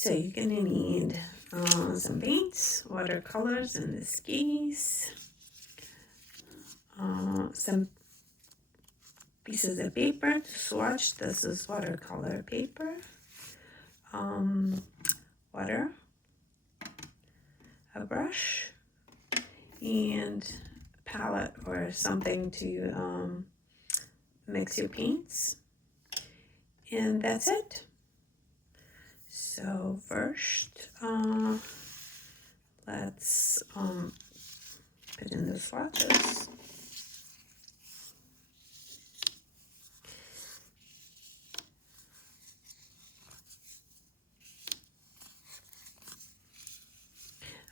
So you're gonna need some paints, watercolors in this case, some pieces of paper to swatch. This is watercolor paper, water, a brush, and a palette or something to mix your paints. And that's it. So first, let's put in the swatches.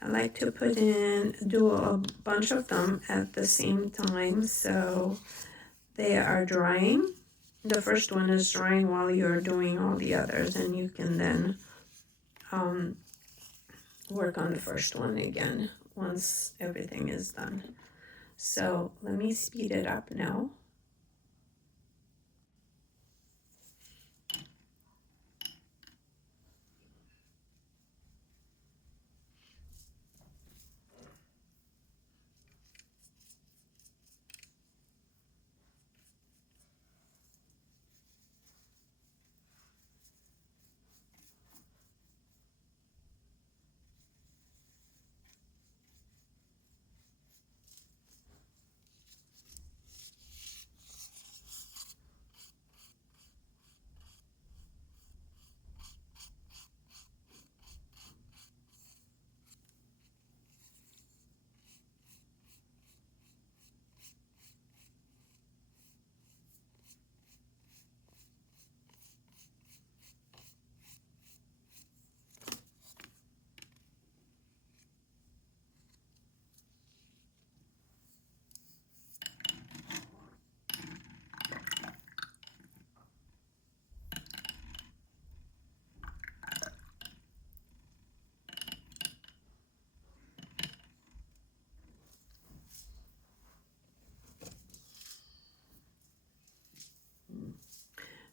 I like to do a bunch of them at the same time so they are drying. The first one is drying while you're doing all the others, and you can then work on the first one again once everything is done. So let me speed it up now.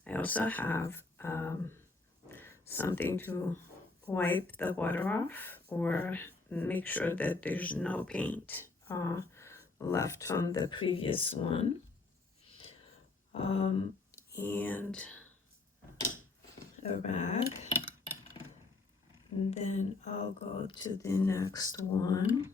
I also have something to wipe the water off or make sure that there's no paint left from the previous one. And a rag. And then I'll go to the next one.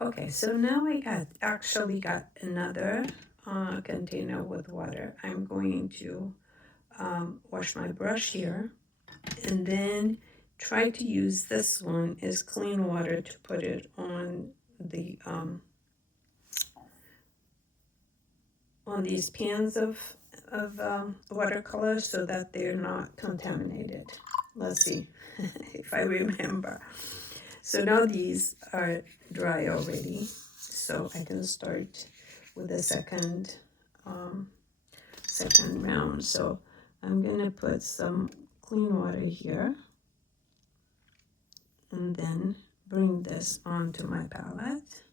Okay, so now I actually got another container with water. I'm going to wash my brush here and then try to use this one as clean water to put it on the on these pans of watercolor so that they're not contaminated. Let's see if I remember. So now these are dry already, so I can start with the second round. So I'm gonna put some clean water here and then bring this onto my palette.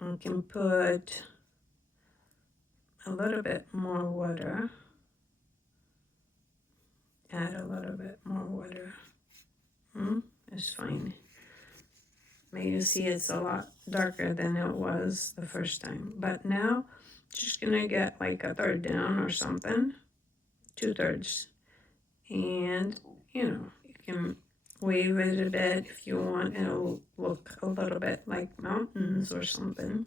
I can put a little bit more water, add a little bit more water. It's fine. you see it's a lot darker than it was the first time. But now, just gonna get like a third down or something, 2/3. And, you can wave it a bit if you want. It'll look a little bit like mountains or something.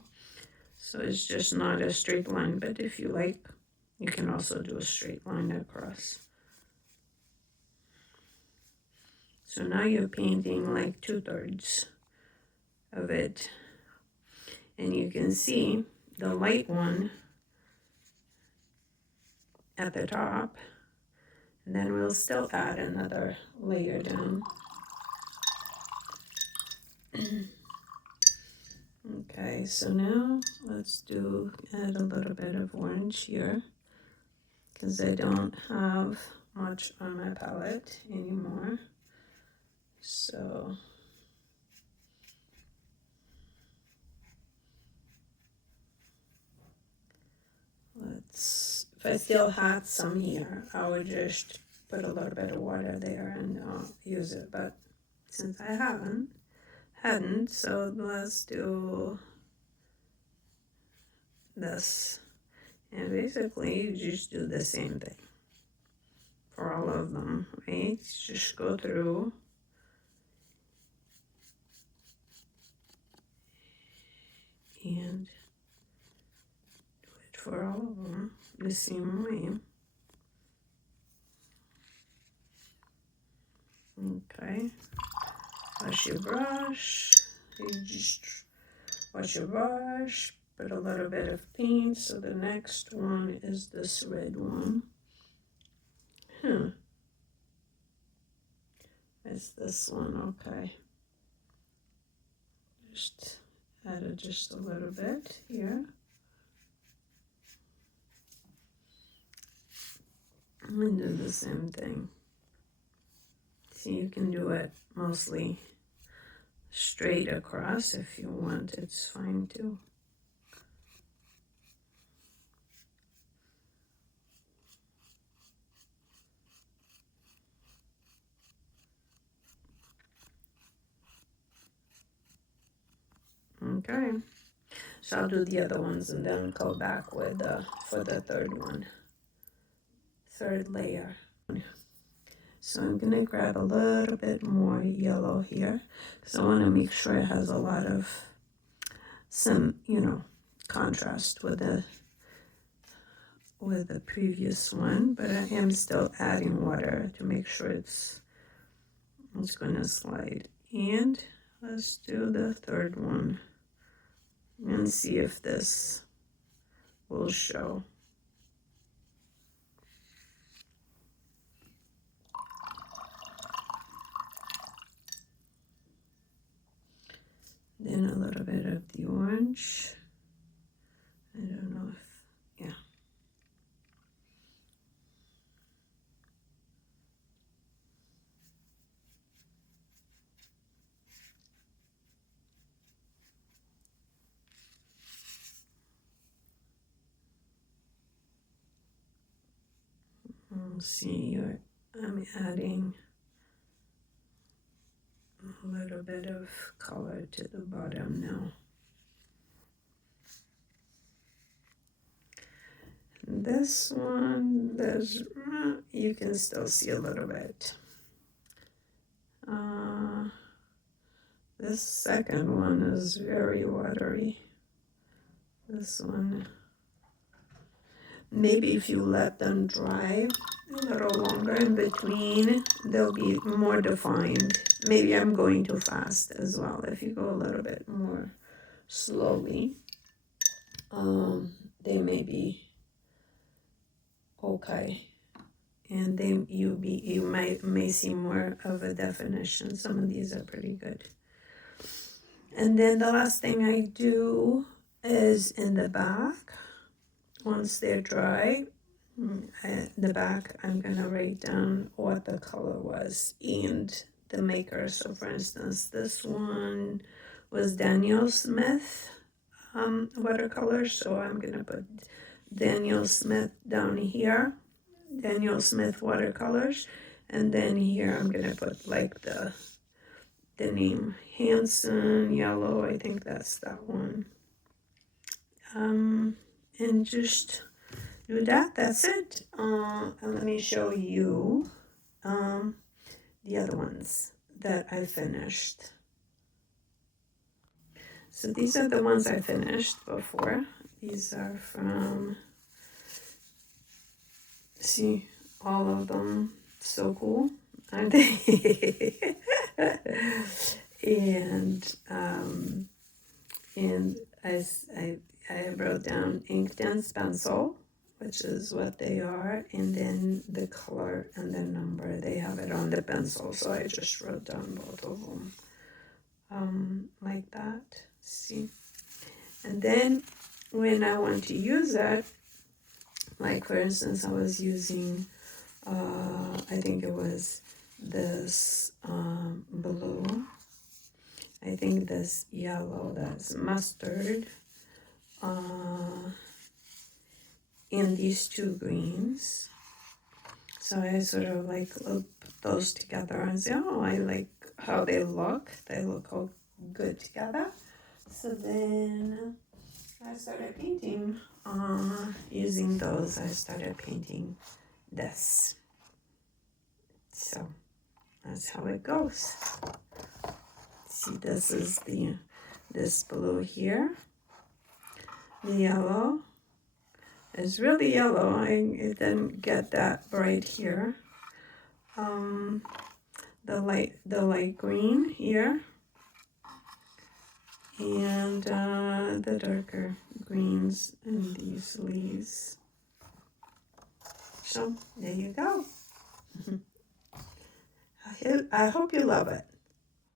So it's just not a straight line, but if you like, you can also do a straight line across. So now you're painting like 2/3 of it. And you can see the light one at the top. And then we'll still add another layer down. Okay, so now let's add a little bit of orange here, because I don't have much on my palette anymore. So if I still had some here, I would just put a little bit of water there and use it, but since I hadn't, so let's do this. And basically you just do the same thing for all of them, right? Just go through and do it for all of them the same way. Okay, wash your brush. You just wash your brush, put a little bit of paint. So the next one is this red one. It's this one, okay. Just add it just a little bit here. And do the same thing. See, you can do it mostly straight across if you want, it's fine too. Okay, so I'll do the other ones and then go back with for the third one, third layer. So I'm gonna grab a little bit more yellow here because I want to make sure it has a lot of some, contrast with the previous one, but I am still adding water to make sure it's gonna slide. And let's do the third one and see if this will show. Then a little bit of the orange. I don't know if, yeah. See, I'm adding a little bit of color to the bottom now. This one, you can still see a little bit. This second one is very watery. This one, maybe if you let them dry a little longer in between, they'll be more defined. Maybe I'm going too fast as well. If you go a little bit more slowly, they may be okay, and then you may see more of a definition. Some of these are pretty good. And then the last thing I do is in the back. Once they're dry, the back, I'm gonna write down what the color was and the maker. So for instance, this one was Daniel Smith watercolor. So I'm gonna put Daniel Smith down here, Daniel Smith watercolors, and then here I'm gonna put like the the name. Hanson Yellow, I think that's that one. And just do that, that's it. And let me show you the other ones that I finished. So these are the ones I finished before. These are from, see, all of them, so cool, aren't they? and as I wrote down ink dense pencil, which is what they are, and then the color and the number. They have it on the pencil, so I just wrote down both of them like that. See, and then when I want to use it, like for instance, I was using, I think it was this blue. I think this yellow, that's mustard. In these two greens. So I sort of like look those together and say, oh, I like how they look. They look all good together. So then I started painting using those. I started painting this. So that's how it goes. See, this is this blue here. The yellow. It's really yellow. I didn't get that right here. The light green here, and the darker greens in these leaves. So there you go. I hope you love it.